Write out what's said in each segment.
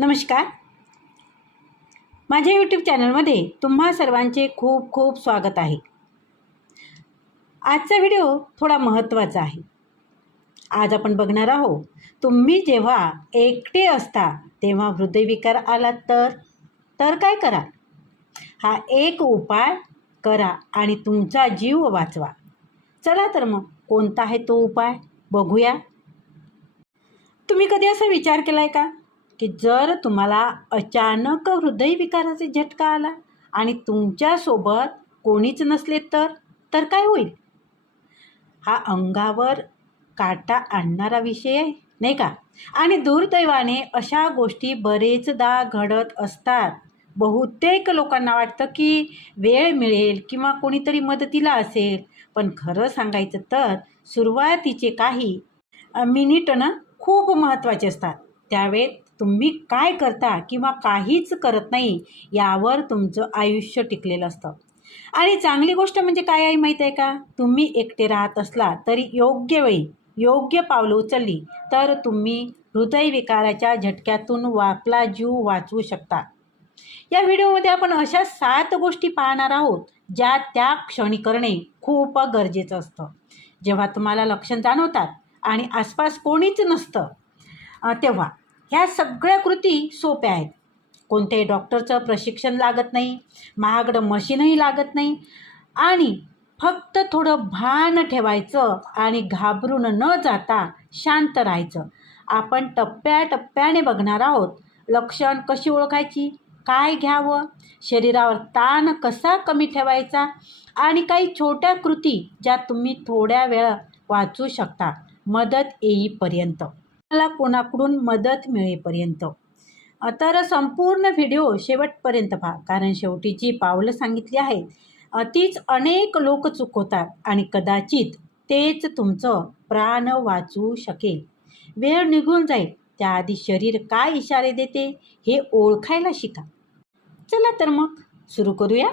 नमस्कार. माझ्या यूट्यूब चॅनलमध्ये तुम्हा सर्वांचे खूप खूप स्वागत आहे. आजचा व्हिडिओ थोडा महत्त्वाचा आहे. आज आपण बघणार आहोत तुम्ही जेव्हा एकटे असता तेव्हा हृदयविकार आला तर? तर काय करा? हा एक उपाय करा आणि तुमचा जीव वाचवा. चला तर मग कोणता आहे तो उपाय? बघूया. तुम्ही कधी असा विचार केला आहे का? की जर तुम्हाला अचानक हृदयविकाराचा झटका आला आणि तुमच्यासोबत कोणीच नसले तर तर काय होईल? हा अंगावर काटा आणणारा विषय आहे नाही का? आणि दुर्दैवाने अशा गोष्टी बरेचदा घडत असतात. बहुतेक लोकांना वाटतं की वेळ मिळेल किंवा कोणीतरी मदतीला असेल पण खरं सांगायचं तर सुरुवातीचे काही मिनिट ना खूप महत्त्वाचे असतात. त्यावेळेत तुम्ही काय करता किंवा काहीच करत नाही यावर तुमचं आयुष्य टिकलेलं असतं. आणि चांगली गोष्ट म्हणजे काय आहे माहीत आहे का? तुम्ही एकटे राहत असला तरी योग्य वेळी योग्य पावलं उचलली तर तुम्ही हृदयविकाराच्या झटक्यातून आपला जीव वाचवू शकता. या व्हिडिओमध्ये आपण अशा सात गोष्टी पाहणार आहोत ज्या त्या क्षणी करणे खूप गरजेचं असतं. जेव्हा तुम्हाला लक्षण जाणवतात आणि आसपास कोणीच नसतं तेव्हा ह्या सगळ्या कृती सोप्या आहेत. कोणत्याही डॉक्टरचं प्रशिक्षण लागत नाही महागडं मशीनही लागत नाही आणि फक्त थोडं भान ठेवायचं आणि घाबरून न जाता शांत राहायचं. आपण टप्प्याटप्प्याने बघणार आहोत लक्षण कशी ओळखायची काय घ्यावं शरीरावर ताण कसा कमी ठेवायचा आणि काही छोट्या कृती ज्या तुम्ही थोड्या वेळ वाचू शकता मदत येईपर्यंत. मला कोणाकडून मदत मिळेपर्यंत. तर संपूर्ण व्हिडिओ शेवटपर्यंत पहा कारण शेवटी जी पावलं सांगितली आहेत. अतिच तीच अनेक लोक चुकवतात आणि कदाचित तेच तुमचं प्राण वाचू शकेल. वेळ निघून जाईल त्याआधी शरीर काय इशारे देते हे ओळखायला शिका. चला तर मग सुरू करूया?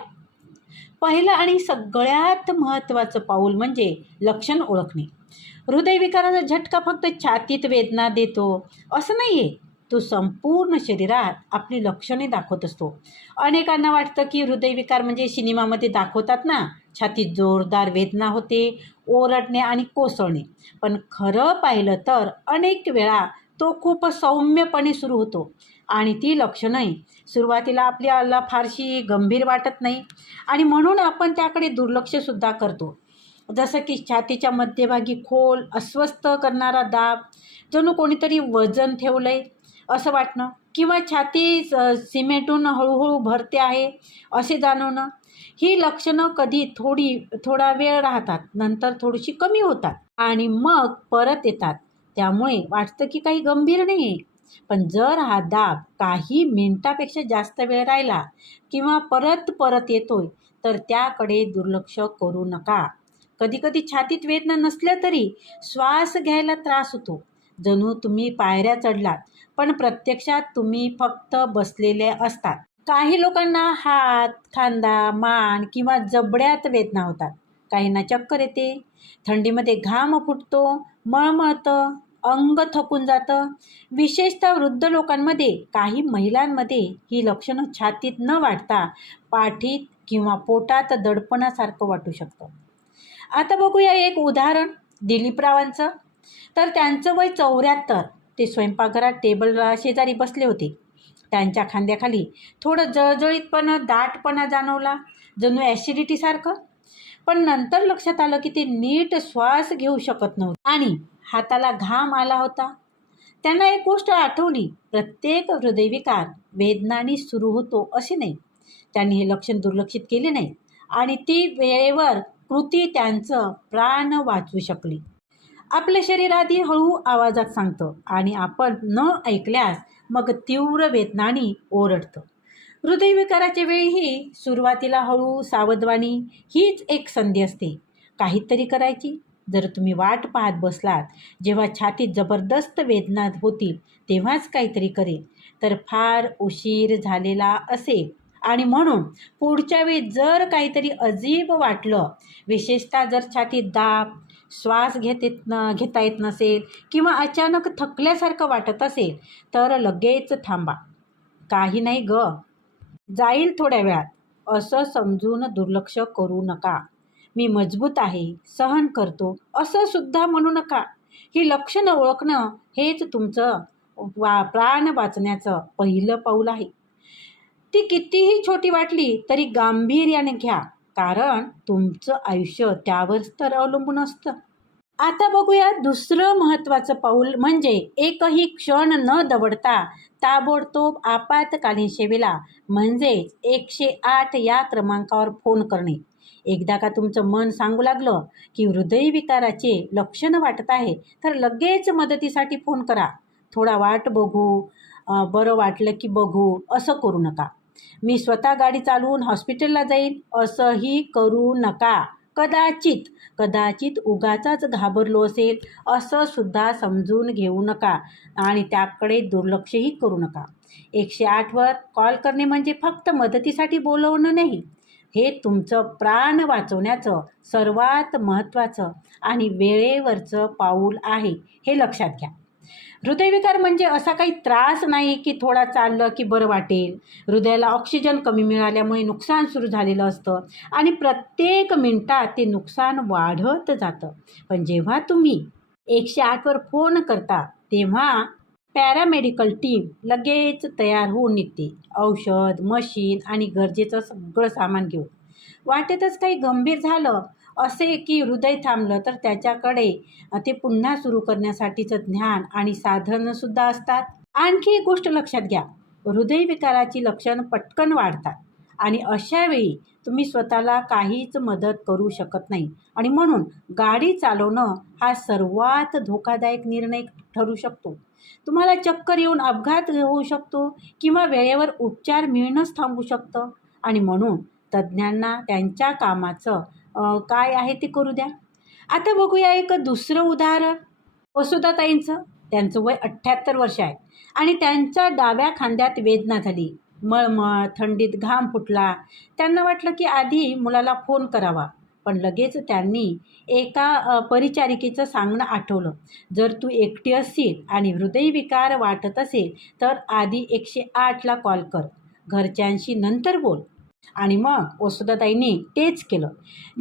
पहिलं आणि सगळ्यात महत्त्वाचं पाऊल म्हणजे लक्षण ओळखणे. हृदयविकाराचा झटका फक्त छातीत वेदना देतो. असं नाही आहे तो संपूर्ण शरीरात आपली लक्षणे दाखवत असतो. अनेकांना वाटतं की हृदयविकार म्हणजे सिनेमामध्ये दाखवतात ना छातीत जोरदार वेदना होते ओरडणे आणि कोसळणे. पण खरं पाहिलं तर अनेक वेळा तो खूप सौम्यपणे सुरू होतो. आणि ती लक्षणंही सुरुवातीला आपल्याला फारशी गंभीर वाटत नाही. आणि म्हणून आपण त्याकडे दुर्लक्षसुद्धा करतो. जसं की छातीच्या मध्यभागी खोल अस्वस्थ करणारा दाब जणू कोणीतरी वजन ठेवलं आहे असं वाटणं किंवा छाती स- सिमेंटून हळूहळू भरते आहे असे जाणवणं ही लक्षणं कधी थोडी थोडा वेळ राहतात नंतर थोडीशी कमी होतात आणि मग परत येतात. त्यामुळे वाटतं की काही गंभीर नाही आहे पण जर हा दाब काही मिनिटापेक्षा जास्त वेळ राहिला किंवा परत परत येतोय तर त्याकडे दुर्लक्ष करू नका. कधीकधी छातीत वेदना नसल्या तरी श्वास घ्यायला त्रास होतो. जणू तुम्ही पायऱ्या चढलात पण प्रत्यक्षात तुम्ही फक्त बसलेले असतात. काही लोकांना हात खांदा मान किंवा जबड्यात वेदना होतात. काहींना चक्कर येते. थंडीमध्ये घाम फुटतो मळमळतं अंग थकून जातं. विशेषतः वृद्ध लोकांमध्ये काही महिलांमध्ये ही लक्षणं छातीत न वाढता पाठीत किंवा पोटात दडपणासारखं वाटू शकतं. आता बघूया एक उदाहरण दिलीपरावांचं तर त्यांचं वय चौऱ्याहत्तर. ते स्वयंपाकघरात टेबल शेजारी बसले होते. त्यांच्या खांद्याखाली थोडं जळजळीतपणा दाटपणा जाणवला. जणू ॲसिडिटीसारखं पण नंतर लक्षात आलं की ते नीट श्वास घेऊ शकत नव्हते. आणि हाताला घाम आला होता. त्यांना एक गोष्ट आठवली. प्रत्येक हृदयविकार वेदनाने सुरू होतो असे नाही. त्यांनी हे लक्षण दुर्लक्षित केले नाही. आणि ती वेळेवर कृती त्यांचं प्राण वाचू शकली. आपलं शरीर आधी हळू आवाजात सांगतं आणि आपण न ऐकल्यास मग तीव्र वेदनाने ओरडतं. हृदयविकाराच्या वेळीही सुरुवातीला हळू सावधवाणी हीच एक संधी असते. काहीतरी करायची. जर तुम्ही वाट पाहत बसलात जेव्हा छातीत जबरदस्त वेदना होतील तेव्हाच काहीतरी करेल तर फार उशीर झालेला असेल. आणि म्हणून पुढच्या वेळी जर काहीतरी अजीब वाटलं विशेषतः जर छातीत दाब श्वास घेत येत न घेता येत नसेल किंवा अचानक थकल्यासारखं वाटत असेल तर लगेच थांबा. काही नाही ग. जाईल थोड्या वेळात. असं समजून दुर्लक्ष करू नका. मी मजबूत आहे सहन करतो. असं सुद्धा म्हणू नका. ही लक्षणं ओळखणं हेच तुमचं वा प्राण वाचण्याचं पहिलं पाऊल आहे. ती कितीही छोटी वाटली तरी गांभीर्याने घ्या कारण तुमचं आयुष्य त्यावरच तर अवलंबून असतं. आता बघूया दुसरं महत्त्वाचं पाऊल म्हणजे एकही क्षण न दवडता ताबडतोब आपातकालीन सेवेला म्हणजेच एकशे आठ या क्रमांकावर फोन करणे. एकदा का तुमचं मन सांगू लागलं की हृदयविकाराचे लक्षण वाटत आहे तर लगेच मदतीसाठी फोन करा. थोडा वाट बघू बरं वाटलं की बघू असं करू नका. मी स्वतः गाडी चालवून हॉस्पिटलला जाईन. असंही करू नका. कदाचित कदाचित उगाचाच घाबरलो असेल असं सुद्धा समजून घेऊ नका आणि त्याकडे दुर्लक्षही करू नका. एकशे आठवर कॉल करणे म्हणजे फक्त मदतीसाठी बोलवणं नाही. हे तुमचं प्राण वाचवण्याचं सर्वात महत्त्वाचं आणि वेळेवरचं पाऊल आहे हे लक्षात घ्या. हृदयविकार म्हणजे असा काही त्रास नाही की थोडा चाललं की बरं वाटेल. हृदयाला ऑक्सिजन कमी मिळाल्यामुळे नुकसान सुरू झालेलं असतं आणि प्रत्येक मिनिटात ते नुकसान वाढत जातं. पण जेव्हा तुम्ही एकशे आठवर फोन करता तेव्हा पॅरामेडिकल टीम लगेच तयार होऊन निघते. औषध मशीन आणि गरजेचं सगळं सामान घेऊन. वाटेतच काही गंभीर झालं असे की हृदय थांबलं. तर त्याच्याकडे ते पुन्हा सुरू करण्यासाठीचं ज्ञान आणि साधनंसुद्धा असतात. आणखी एक गोष्ट लक्षात घ्या. हृदयविकाराची लक्षणं पटकन वाढतात. आणि अशावेळी तुम्ही स्वतःला काहीच मदत करू शकत नाही. आणि म्हणून गाडी चालवणं हा सर्वात धोकादायक निर्णय ठरू शकतो. तुम्हाला चक्कर येऊन अपघात होऊ शकतो किंवा वेळेवर उपचार मिळणंच थांबू शकतं. आणि म्हणून तज्ज्ञांना त्यांच्या कामाचं काय आहे ते करू द्या. आता बघूया एक दुसरं उदाहरण. वसुधाताईंचं त्यांचं वय अठ्ठ्याहत्तर वर्ष आहे. आणि त्यांच्या डाव्या खांद्यात वेदना झाली. मळमळ थंडीत घाम फुटला. त्यांना वाटलं की आधी मुलाला फोन करावा. पण लगेच त्यांनी एका परिचारिकेचं सांगणं आठवलं. जर तू एकटी असशील आणि हृदयविकार वाटत असेल तर आधी एकशे आठला कॉल कर. घरच्यांशी नंतर बोल. आणि मग वसुधाताईंनी तेच केलं.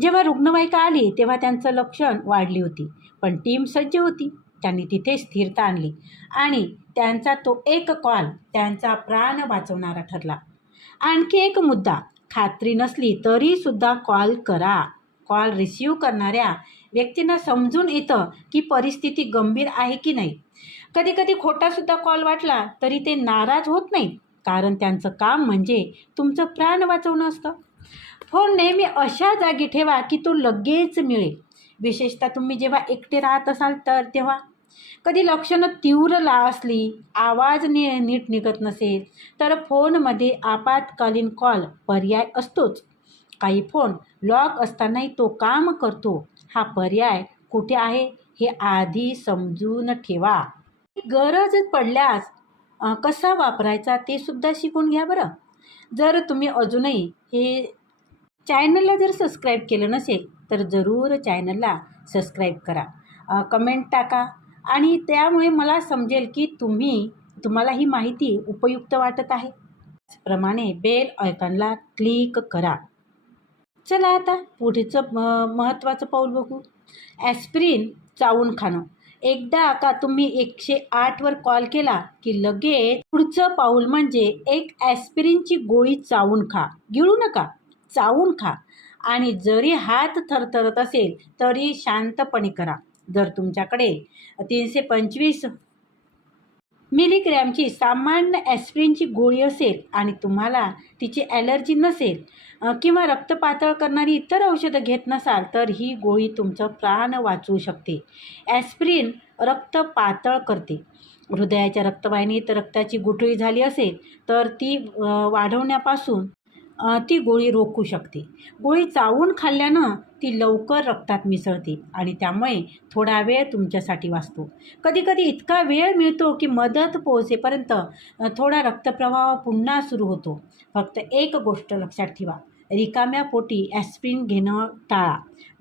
जेव्हा रुग्णवाहिका आली तेव्हा त्यांचं लक्षण वाढली होती. पण टीम सज्ज होती. त्यांनी तिथे स्थिरता आणली. आणि त्यांचा तो एक कॉल त्यांचा प्राण वाचवणारा ठरला. आणखी एक मुद्दा खात्री नसली तरीसुद्धा कॉल करा. कॉल रिसीव करणाऱ्या व्यक्तींना समजून येतं की परिस्थिती गंभीर आहे की नाही. कधीकधी खोटासुद्धा कॉल वाटला तरी ते नाराज होत नाहीत. कारण त्यांचं काम म्हणजे तुमचं प्राण वाचवणं असतं. फोन नेहमी अशा जागी ठेवा की तो लगेच मिळेल. विशेषतः तुम्ही जेव्हा एकटे राहत असाल तर तेव्हा. कधी लक्षणं तीव्र ला असली आवाज नि नीट निघत नसेल तर फोनमध्ये आपत्कालीन कॉल पर्याय असतोच. काही फोन लॉक असतानाही तो काम करतो. हा पर्याय कुठे आहे हे आधी समजून ठेवा. गरज पडल्यास कसा वापरायचा ते सुद्धा शिकून घ्या बरं. जर तुम्ही अजूनही हे चॅनलला जर सबस्क्राईब केलं नसेल तर जरूर चॅनलला सबस्क्राईब करा. कमेंट टाका आणि त्यामुळे मला समजेल की तुम्ही तुम्हाला ही माहिती उपयुक्त वाटत आहे. त्याचप्रमाणे बेल आयकॉनला क्लिक करा. चला आता पुढचं म महत्त्वाचं पाऊल बघू. ॲस्प्रिन चावून खाणं. एकदा का तुम्ही एकशे आठवर कॉल केला की लगेच पुढचं पाऊल म्हणजे एक ॲस्पिरिनची गोळी चावून खा. गिळू नका. चावून खा. आणि जरी हात थरथरत असेल तरी शांतपणे करा. जर तुमच्याकडे तीनशे पंचवीस मिलीग्रॅमची सामान्य ॲस्प्रिनची गोळी असेल आणि तुम्हाला तिची ॲलर्जी नसेल किंवा रक्त पातळ करणारी इतर औषधं घेत नसाल तर ही गोळी तुमचं प्राण वाचवू शकते. ॲस्प्रिन रक्त पातळ करते. हृदयाच्या रक्तवाहिनीत रक्ताची गुठळी झाली असेल तर ती वाढवण्यापासून ती गोळी रोखू शकते. गोळी चावून खाल्ल्यानं ती लवकर रक्तात मिसळते आणि त्यामुळे थोडा वेळ तुमच्यासाठी वाचतो. कधीकधी इतका वेळ मिळतो की मदत पोहोचेपर्यंत थोडा रक्तप्रवाह पुन्हा सुरू होतो. फक्त एक गोष्ट लक्षात ठेवा. रिकाम्या पोटी ॲस्पिन घेणं टाळा.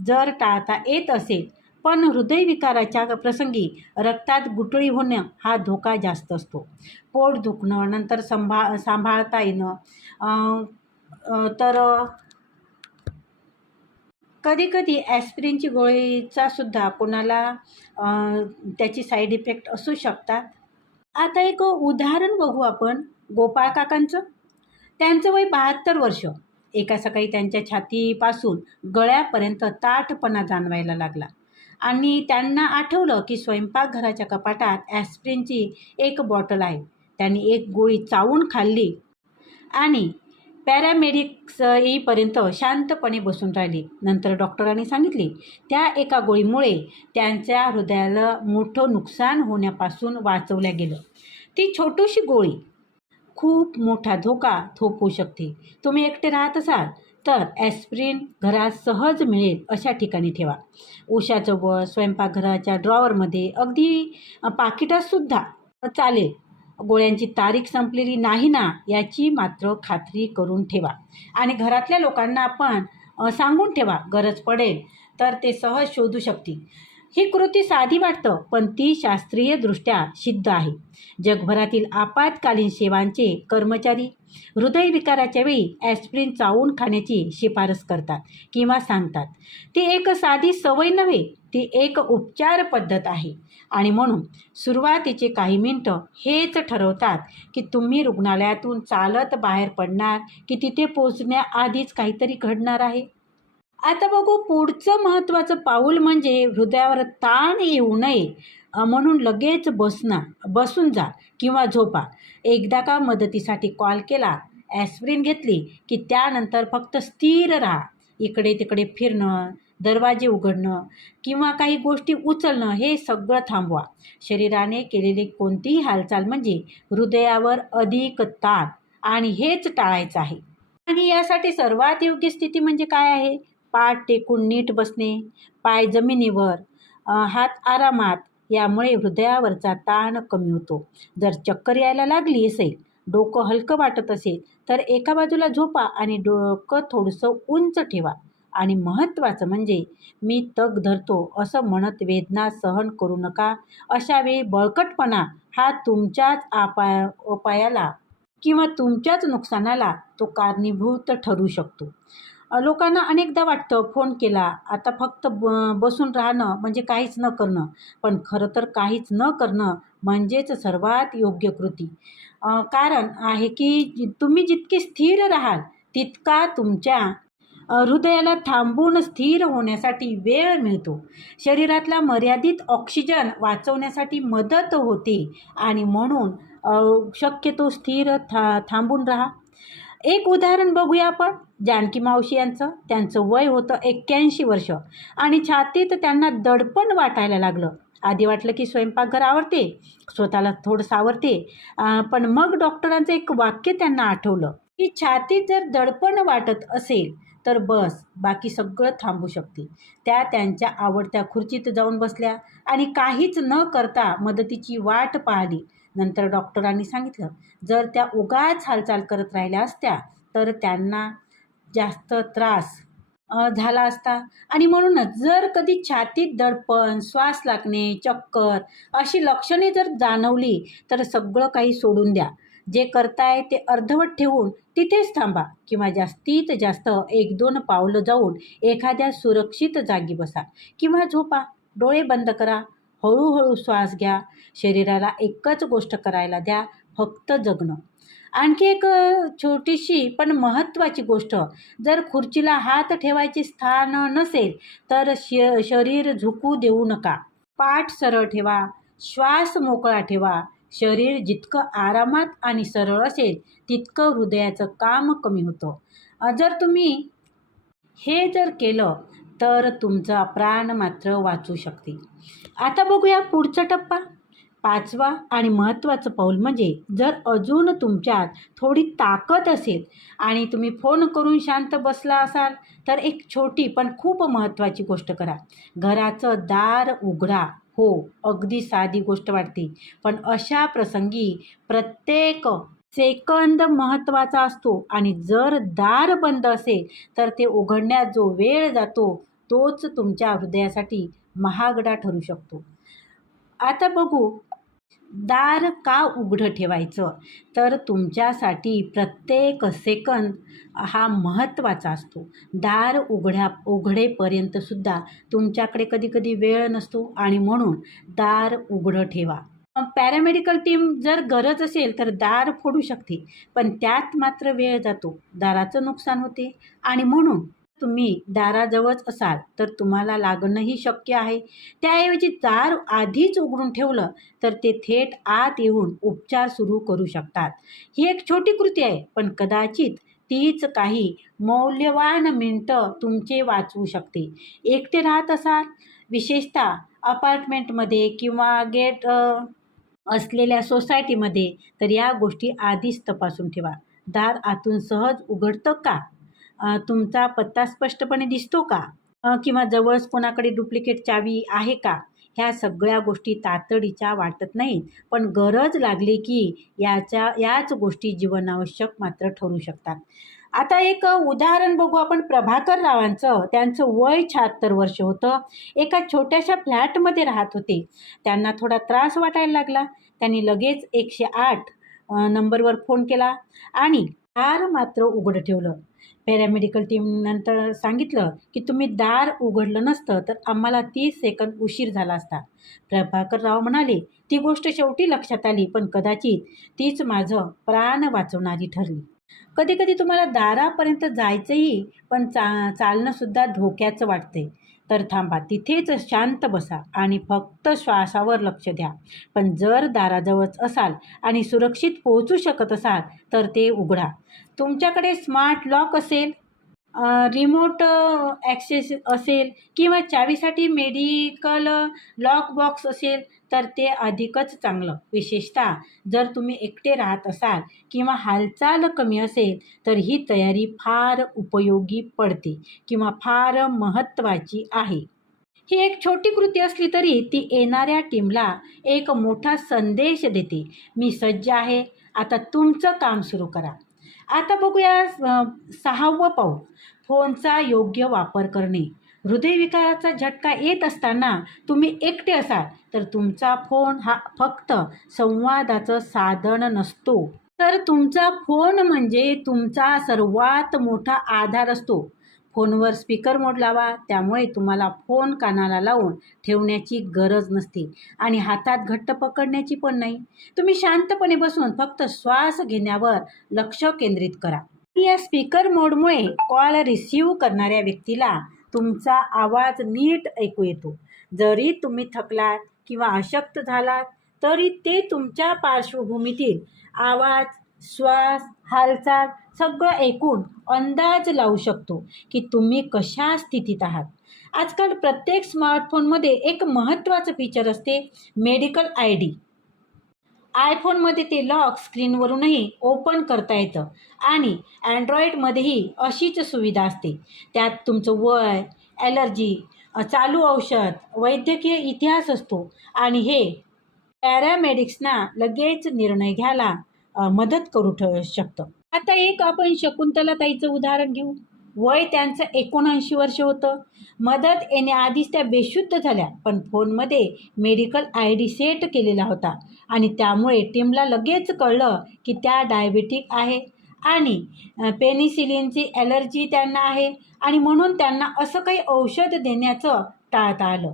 जर टाळता येत असेल पण हृदयविकाराच्या प्रसंगी रक्तात गुटळी होणं हा धोका जास्त असतो. पोट दुखणं नंतर संभा सांभाळता येणं तर कधीकधी ॲस्प्रिनची गोळीचा सुद्धा कोणाला त्याची साईड इफेक्ट असू शकतात. आता एक उदाहरण बघू आपण गोपाळ काकांचं. त्यांचं वय बहात्तर वर्ष. एका सकाळी त्यांच्या छातीपासून गळ्यापर्यंत ताठपणा जाणवायला लागला. आणि त्यांना आठवलं की स्वयंपाकघराच्या कपाटात ॲस्प्रिनची एक बॉटल आहे. त्यांनी एक गोळी चावून खाल्ली. आणि पॅरामेडिक्स येईपर्यंत शांतपणे बसून राहिली. नंतर डॉक्टरांनी सांगितले त्या एका गोळीमुळे त्यांच्या हृदयाला मोठं नुकसान होण्यापासून वाचवल्या गेलं. ती छोटीशी गोळी. खूप मोठा धोका थोपवू शकते. तुम्ही एकटे राहत असाल तर ॲस्प्रिन घरात सहज मिळेल अशा ठिकाणी ठेवा. उशाजवळ स्वयंपाकघराच्या ड्रॉवरमध्ये अगदी पाकिटातसुद्धा चालेल. गोळ्यांची तारीख संपलेली नाही ना याची मात्र खात्री करून ठेवा. आणि घरातल्या लोकांना आपण सांगून ठेवा गरज पडेल तर ते सहज शोधू शकतील. ही कृती साधी वाटतं पण ती शास्त्रीयदृष्ट्या सिद्ध आहे. जगभरातील आपत्कालीन सेवांचे कर्मचारी हृदयविकाराच्या वेळी ॲस्प्रिन चावून खाण्याची शिफारस करतात किंवा सांगतात. ती एक साधी सवय नव्हे ती एक उपचार पद्धत आहे. आणि म्हणून सुरुवातीचे काही मिनटं हेच ठरवतात की तुम्ही रुग्णालयातून चालत बाहेर पडणार की तिथे पोचण्याआधीच काहीतरी घडणार आहे? आता बघू पुढचं महत्त्वाचं पाऊल म्हणजे हृदयावर ताण येऊ नये म्हणून लगेच बसना बसून जा किंवा झोपा. एकदा का मदतीसाठी कॉल केला ॲस्प्रिन घेतली की त्यानंतर फक्त स्थिर राहा. इकडे तिकडे फिरणं दरवाजे उघडणं किंवा काही गोष्टी उचलणं हे सगळं थांबवा. शरीराने केलेली कोणतीही हालचाल म्हणजे हृदयावर अधिक ताण आणि हेच टाळायचं आहे. आणि यासाठी सर्वात योग्य स्थिती म्हणजे काय आहे? पाठ टेकून नीट बसणे पाय जमिनीवर हात आरामात यामुळे हृदयावरचा ताण कमी होतो. जर चक्कर यायला लागली असेल डोकं हलकं वाटत असेल तर एका बाजूला झोपा आणि डोकं थोडंसं उंच ठेवा. आणि महत्त्वाचं म्हणजे मी तग धरतो असं म्हणत वेदना सहन करू नका. अशा वेळी बळकटपणा हा तुमच्याच आपा उपायाला किंवा तुमच्याच नुकसानाला तो कारणीभूत ठरू शकतो. लोकांना अनेकदा वाटतं फोन केला आता फक्त ब बसून राहणं म्हणजे काहीच न करणं. पण खरं तर काहीच न करणं म्हणजेच सर्वात योग्य कृती. कारण आहे की तुम्ही जितके स्थिर राहाल तितका तुमच्या हृदयाला थांबून स्थिर होण्यासाठी वेळ मिळतो. शरीरातला मर्यादित ऑक्सिजन वाचवण्यासाठी मदत होते आणि म्हणून शक्यतो स्थिर था थांबून राहा. एक उदाहरण बघूया आपण. जानकी मावशी यांचं. त्यांचं वय होतं एक्क्याऐंशी वर्ष. आणि छातीत त्यांना दडपण वाटायला लागलं. आधी वाटलं की स्वयंपाकघर आवडते स्वतःला थोडंसं आवडते पण मग डॉक्टरांचं एक वाक्य त्यांना आठवलं की छातीत जर दडपण वाटत असेल तर बस बाकी सगळं थांबू शकते. त्या त्यांच्या आवडत्या खुर्चीत जाऊन बसल्या आणि काहीच न करता मदतीची वाट पाहिली. नंतर डॉक्टरांनी सांगितलं जर त्या उगाच हालचाल करत राहिल्या असत्या तर त्यांना जास्त त्रास झाला असता. आणि म्हणूनच जर कधी छातीत दडपण श्वास लागणे चक्कर अशी लक्षणे जर जाणवली तर सगळं काही सोडून द्या. जे करताय ते अर्धवट ठेवून तिथेच थांबा किंवा जास्तीत जास्त एक दोन पावलं जाऊन एखाद्या सुरक्षित जागी बसा किंवा झोपा. डोळे बंद करा. हळूहळू श्वास घ्या. शरीराला एकच गोष्ट करायला द्या फक्त जगणं. आणखी एक छोटीशी पण महत्त्वाची गोष्ट जर खुर्चीला हात ठेवायचे स्थान नसेल तर श शरीर झुकू देऊ नका. पाठ सरळ ठेवा श्वास मोकळा ठेवा. शरीर जितकं आरामात आणि सरळ असेल तितकं हृदयाचं काम कमी होतं. जर तुम्ही हे जर केलं तर तुमचा प्राण मात्र वाचू शकते आता बघूया पुढचा टप्पा. पाचवा आणि महत्त्वाचं पाऊल म्हणजे जर अजून तुमच्यात थोडी ताकद असेल आणि तुम्ही फोन करून शांत बसला असाल तर एक छोटी पण खूप महत्त्वाची गोष्ट करा. घराचं दार उघडा. हो अगदी साधी गोष्ट वाटते. पण अशा प्रसंगी प्रत्येक सेकंद महत्त्वाचा असतो आणि जर दार बंद असेल तर ते उघडण्यात जो वेळ जातो तोच तुमच्या हृदयासाठी महागडा ठरू शकतो. आता बघू दार का उघडं ठेवायचं? तर तुमच्यासाठी प्रत्येक सेकंद हा महत्त्वाचा असतो. दार उघड्या उघडेपर्यंतसुद्धा तुमच्याकडे कधीकधी वेळ नसतो आणि म्हणून दार उघडं ठेवा. पॅरामेडिकल टीम जर गरज असेल तर दार फोडू शकते पण त्यात मात्र वेळ जातो. दाराचं नुकसान होते आणि म्हणून तुम्ही दाराजवळच असाल तर तुम्हाला लागणंही शक्य आहे. त्याऐवजी दार आधीच उघडून ठेवलं तर ते थेट आत येऊन उपचार सुरू करू शकतात. ही एक छोटी कृती आहे पण कदाचित तीच काही मौल्यवान मिनटं तुमचे वाचवू शकते. एकटे राहत असाल विशेषतः अपार्टमेंटमध्ये किंवा गेट असलेल्या सोसायटीमध्ये तर या गोष्टी आधीच तपासून ठेवा. दार आतून सहज उघडतं का? तुमचा पत्ता स्पष्टपणे दिसतो का? किंवा जवळच कोणाकडे डुप्लिकेट चावी आहे का? ह्या सगळ्या गोष्टी तातडीच्या वाटत नाहीत. पण गरज लागली की याच्या याच गोष्टी जीवनावश्यक मात्र ठरू शकतात. आता एक उदाहरण बघू आपण प्रभाकर रावांचं. त्यांचं वय शहात्तर वर्ष होतं. एका छोट्याशा फ्लॅटमध्ये राहत होते. त्यांना थोडा त्रास वाटायला लागला. त्यांनी लगेच एकशे आठ नंबरवर फोन केला. आणि दार मात्र उघडं ठेवलं. पॅरामेडिकल टीम नंतर सांगितलं की तुम्ही दार उघडलं नसतं तर आम्हाला तीस सेकंद उशीर झाला असता. प्रभाकर राव म्हणाले ती गोष्ट शेवटी लक्षात आली पण कदाचित तीच माझं प्राण वाचवणारी ठरली. कधी कधी तुम्हाला दारापर्यंत जायचंही पण चा चालणंसुद्धा धोक्याचं वाटते तर थांबा तिथेच शांत बसा आणि फक्त श्वासावर लक्ष द्या. पण जर दाराजवळच असाल आणि सुरक्षित पोहोचू शकत असाल तर ते उघडा. तुमच्याकडे स्मार्ट लॉक असेल? रिमोट ॲक्सेस असेल किंवा चावीसाठी मेडिकल लॉक बॉक्स असेल तर ते अधिकच चांगलं. विशेषतः जर तुम्ही एकटे राहत असाल किंवा हालचाल कमी असेल तर ही तयारी फार उपयोगी पडते किंवा फार महत्त्वाची आहे. ही एक छोटी कृती असली तरी ती येणाऱ्या टीमला एक मोठा संदेश देते. मी सज्ज आहे. आता तुमचं काम सुरू करा. आता बघूया सहावं पाऊल. फोनचा योग्य वापर करणे. हृदयविकाराचा झटका येत असताना तुम्ही एकटे असाल तर तुमचा फोन हा फक्त संवादाचं साधन नसतो. तर तुमचा फोन म्हणजे तुमचा सर्वात मोठा आधार असतो. फोनवर स्पीकर मोड लावा त्यामुळे तुम्हाला फोन कानाला लावून ठेवण्याची गरज नसते आणि हातात घट्ट पकडण्याची पण नाही. तुम्ही शांतपणे बसून फक्त श्वास घेण्यावर लक्ष केंद्रित करा. या स्पीकर मोडमुळे कॉल रिसीव करणाऱ्या व्यक्तीला तुमचा आवाज नीट ऐकू येतो. जरी तुम्ही थकलात किंवा अशक्त झालात तरी ते तुमच्या पार्श्वभूमीतील आवाज श्वास हालचाल सगळं ऐकून अंदाज लावू शकतो की तुम्ही कशा स्थितीत आहात. आजकाल प्रत्येक स्मार्टफोनमध्ये एक महत्त्वाचं फीचर असते मेडिकल आय डी आयफोनमध्ये ते लॉक स्क्रीनवरूनही ओपन करता येतं आणि अँड्रॉईडमध्येही अशीच सुविधा असते. त्यात तुमचं वय ॲलर्जी चालू औषध वैद्यकीय इतिहास असतो आणि हे पॅरामेडिक्सना लगेच निर्णय घ्यायला मदत करू ठ शकतं. आता एक आपण शकुंतला ताईचं उदाहरण घेऊ. वय त्यांचं एकोणऐंशी वर्ष होतं. मदत येण्याआधीच त्या बेशुद्ध झाल्या पण फोनमध्ये मेडिकल आय डी सेट केलेला होता. आणि त्यामुळे टीमला लगेच कळलं की त्या डायबेटिक आहे. आणि पेनिसिलिनची ॲलर्जी त्यांना आहे. आणि म्हणून त्यांना असं काही औषध देण्याचं टाळता आलं.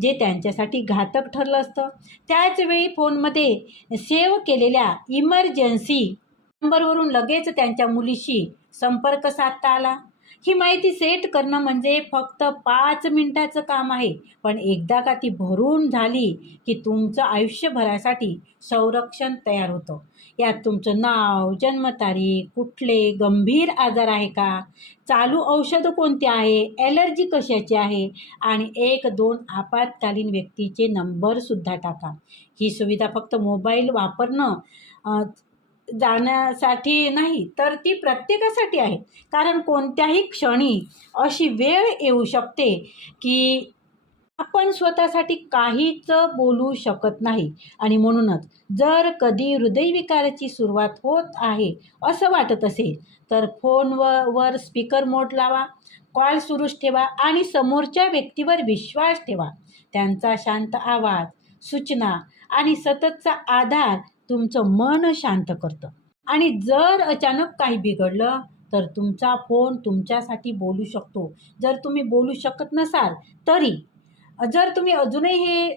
जे त्यांच्यासाठी घातक ठरलं असतं. त्याचवेळी फोनमध्ये सेव्ह केलेल्या इमर्जन्सी नंबरवरून लगेच त्यांच्या मुलीशी संपर्क साधता आला. ही माहिती सेट करणं म्हणजे फक्त पाच मिनिटाचं काम आहे. पण एकदा का ती भरून झाली की तुमचं आयुष्यभरासाठी संरक्षण तयार होतं. यात तुमचं नाव जन्मतारीख कुठले गंभीर आजार आहे का? चालू औषधं कोणते आहे? ॲलर्जी कशाची आहे? आणि एक दोन आपत्कालीन व्यक्तीचे नंबरसुद्धा टाका. ही सुविधा फक्त मोबाईल वापरणं जाण्यासाठी नाही तर ती प्रत्येकासाठी आहे. कारण कोणत्याही क्षणी अशी वेळ येऊ शकते की आपण स्वतःसाठी काहीच बोलू शकत नाही. आणि म्हणूनच जर कधी हृदयविकाराची सुरुवात होत आहे असं वाटत असेल तर फोनवर वर स्पीकर मोड लावा कॉल सुरूच ठेवा आणि समोरच्या व्यक्तीवर विश्वास ठेवा. त्यांचा शांत आवाज सूचना आणि सततचा आधार तुमचं मन शांत करतं. आणि जर अचानक काही बिघडलं तर तुमचा फोन तुमच्यासाठी बोलू शकतो. जर तुम्ही बोलू शकत नसाल तरी. जर तुम्ही अजूनही हे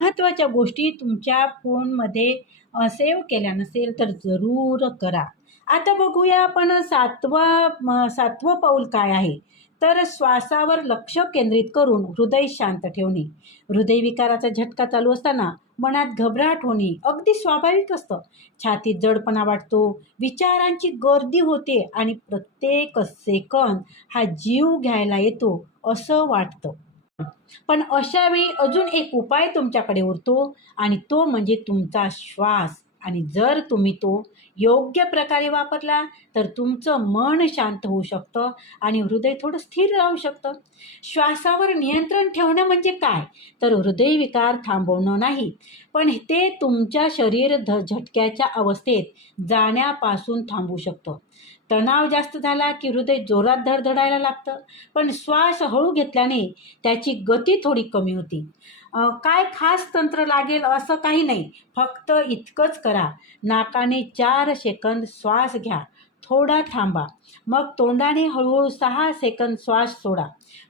महत्त्वाच्या गोष्टी तुमच्या फोनमध्ये सेव्ह केल्या नसेल तर जरूर करा. आता बघूया आपण सातवा सातवं पाऊल काय आहे? तर श्वासावर लक्ष केंद्रित करून हृदय शांत ठेवणे. हृदयविकाराचा झटका चालू असताना मनात घबराट होणे अगदी स्वाभाविक असतं. छातीत जडपणा वाटतो विचारांची गर्दी होते आणि प्रत्येक सेकंद हा जीव घ्यायला येतो असं वाटतं. पण अशा वेळी अजून एक उपाय तुमच्याकडे उरतो आणि तो म्हणजे तुमचा श्वास. आणि जर तुम्ही तो योग्य प्रकारे वापरला तर तुमचं मन शांत होऊ शकतं आणि हृदय थोडं स्थिर राहू शकतं. श्वासावर नियंत्रण ठेवणं म्हणजे काय? तर हृदयविकार थांबवणं नाही. पण ते तुमच्या शरीर ध झटक्याच्या अवस्थेत जाण्यापासून थांबू शकतं. तणाव जास्त झाला की हृदय जोरात धडधडायला लागतं. पण श्वास हळू घेतल्याने त्याची गती थोडी कमी होती. काय खास तंत्र लागेल असं काही नाही. फक्त इतकंच करा. नाकाने चार सेकंद श्वास घ्या. थोडा थांबा. मग तोंडाने हळूहळू सहा सेकंद श्वास सोडा.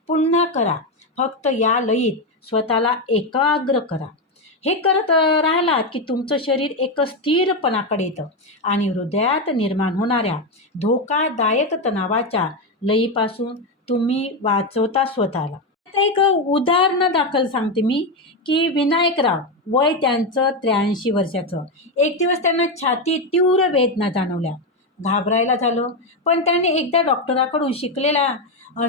पुन्हा करा. फक्त या लयीत. स्वतःला एकाग्र करा. हे करत राहिलात की तुमचं शरीर एक स्थिरपणाकडे येतं आणि हृदयात निर्माण होणाऱ्या धोकादायक तणावाच्या लयीपासून तुम्ही वाचवता स्वतःला. आता एक उदाहरण दाखल सांगते मी की विनायकराव वय त्यांचं त्र्याऐंशी वर्षाचं. एक दिवस त्यांना छाती तीव्र वेदना जाणवल्या. घाबरायला झालं पण त्यांनी एकदा डॉक्टराकडून शिकलेला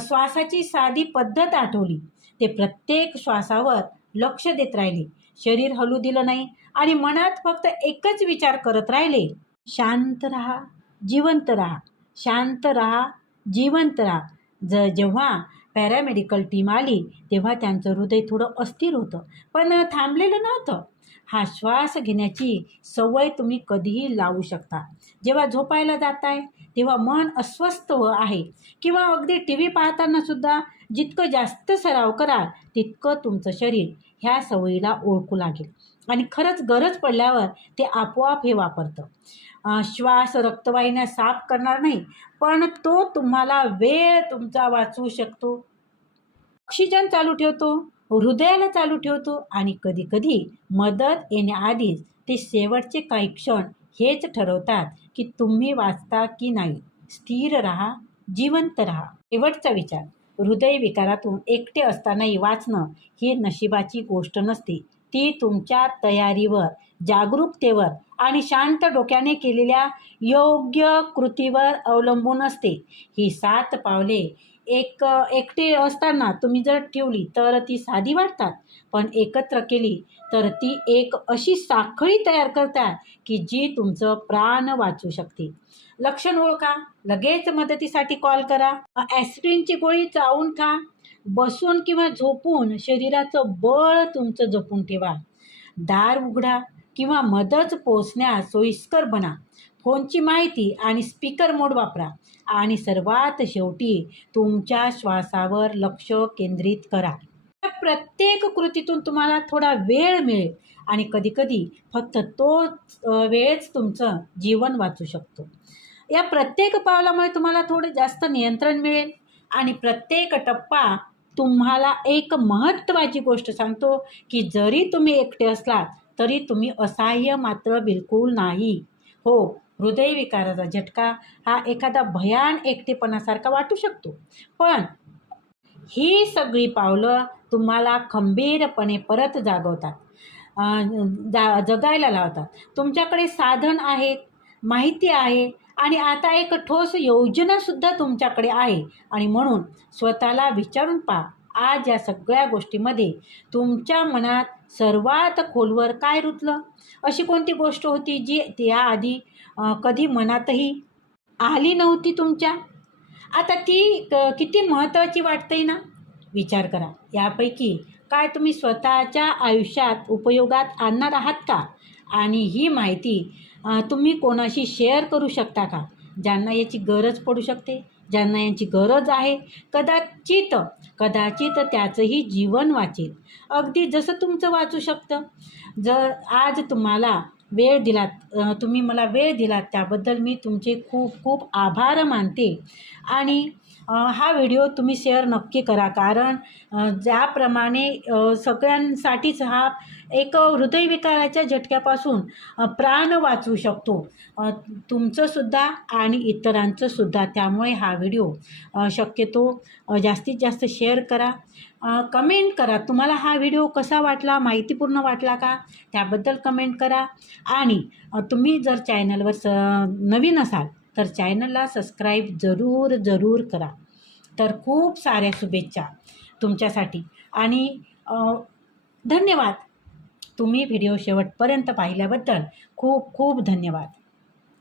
श्वासाची साधी पद्धत आठवली. ते प्रत्येक श्वासावर लक्ष देत राहिले. शरीर हलू दिलं नाही आणि मनात फक्त एकच विचार करत राहिले. शांत रहा जिवंत राहा. शांत राहा जिवंत राहा. ज जेव्हा पॅरामेडिकल टीम आली तेव्हा त्यांचं हृदय थोडं अस्थिर होतं. पण थांबलेलं नव्हतं. हा श्वास घेण्याची सवय तुम्ही कधीही लावू शकता. जेव्हा झोपायला जाताय तेव्हा मन अस्वस्थ आहे. किंवा अगदी टी व्ही पाहतानासुद्धा जितकं जास्त सराव कराल तितकं तुमचं शरीर ह्या सवयीला ओळखू लागेल. आणि खरंच गरज पडल्यावर ते आपोआप हे वापरतं. श्वास रक्तवाहिन्या साफ करणार नाही पण तो तुम्हाला वेळ तुमचा वाचवू शकतो. ऑक्सिजन चालू ठेवतो हृदयाला चालू ठेवतो आणि कधीकधी मदत येण्याआधीच ते शेवटचे काही क्षण हेच ठरवतात की तुम्ही वाचता की नाही. स्थिर राहा जिवंत राहा. शेवटचा विचार. हृदयविकारातून एकटे असतानाही वाचणं ही नशिबाची गोष्ट नसते. ती तुमच्या तयारीवर जागरूकतेवर आणि शांत डोक्याने केलेल्या योग्य कृतीवर अवलंबून असते. ही सात पावले एक एकटे असताना तुम्ही जर ठेवली तर ती साधी वाटतात पण एकत्र केली तर ती एक अशी साखळी तयार करतात की जी तुमचं प्राण वाचू शकते. लक्षण ओळखा लगेच मदतीसाठी कॉल करा. ॲस्प्रिनची गोळी चावून खा. बसून किंवा झोपून शरीराचं बळ तुमचं जपून ठेवा. दार उघडा किंवा मदत पोचण्यास सोयीस्कर बना. फोनची माहिती आणि स्पीकर मोड वापरा. आणि सर्वात शेवटी तुमच्या श्वासावर लक्ष केंद्रित करा. या प्रत्येक कृतीतून तुम्हाला थोडा वेळ मिळेल आणि कधीकधी फक्त तो वेळच तुमचं जीवन वाचू शकतो. या प्रत्येक पावलामुळे तुम्हाला थोडं जास्त नियंत्रण मिळेल आणि प्रत्येक टप्पा तुम्हाला एक महत्त्वाची गोष्ट सांगतो की जरी तुम्ही एकटे असलात तरी तुम्ही असहाय्य मात्र बिलकुल नाही. हो हृदयविकाराचा झटका हा एखादा भयान एकटेपणासारखा वाटू शकतो. पण ही सगळी पावलं तुम्हाला खंबीरपणे परत जागवतात जा जगायला लावतात. तुमच्याकडे साधन आहेत माहिती आहे आणि आता एक ठोस योजनासुद्धा तुमच्याकडे आहे. आणि म्हणून स्वतःला विचारून पहा. आज या सगळ्या गोष्टीमध्ये तुमच्या मनात सर्वात खोलवर काय रुतलं? अशी कोणती गोष्ट होती जी त्याआधी कधी मनातही आली नव्हती तुमच्या? आता ती क- किती महत्त्वाची वाटते ना? विचार करा. यापैकी काय तुम्ही स्वतःच्या आयुष्यात उपयोगात आणणार आहात का? आणि ही माहिती तुम्ही कोणाशी शेअर करू शकता का? ज्यांना याची गरज पडू शकते ज्यांना यांची गरज आहे कदाचित कदाचित त्याचंही जीवन वाचेल. अगदी जसं तुमचं वाचू शकतं. जर आज तुम्हाला वेळ दिलात तुम्ही मला वेळ दिलात त्याबद्दल मी तुमचे खूप खूप आभार मानते. आणि हा व्हिडिओ तुम्ही शेअर नक्की करा. कारण ज्याप्रमाणे सगळ्यांसाठीच हा एक हृदयविकाराच्या झटक्यापासून प्राण वाचवू शकतो. तुमचंसुद्धा आणि इतरांचंसुद्धा त्यामुळे हा व्हिडिओ शक्यतो जास्तीत जास्त शेअर करा. कमेंट करा. तुम्हाला हा व्हिडिओ कसा वाटला? माहितीपूर्ण वाटला का? त्याबद्दल कमेंट करा. आणि तुम्ही जर चॅनलवर स नवीन असाल तर चॅनलला सबस्क्राईब जरूर जरूर करा. तर खूप साऱ्या शुभेच्छा तुमच्यासाठी. आणि धन्यवाद. तुम्ही व्हिडिओ शेवटपर्यंत पाहिल्याबद्दल खूप खूप धन्यवाद.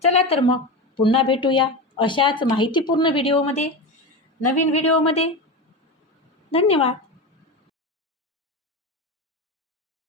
चला तर मग पुन्हा भेटूया अशाच माहितीपूर्ण व्हिडिओमध्ये नवीन व्हिडिओमध्ये. धन्यवाद.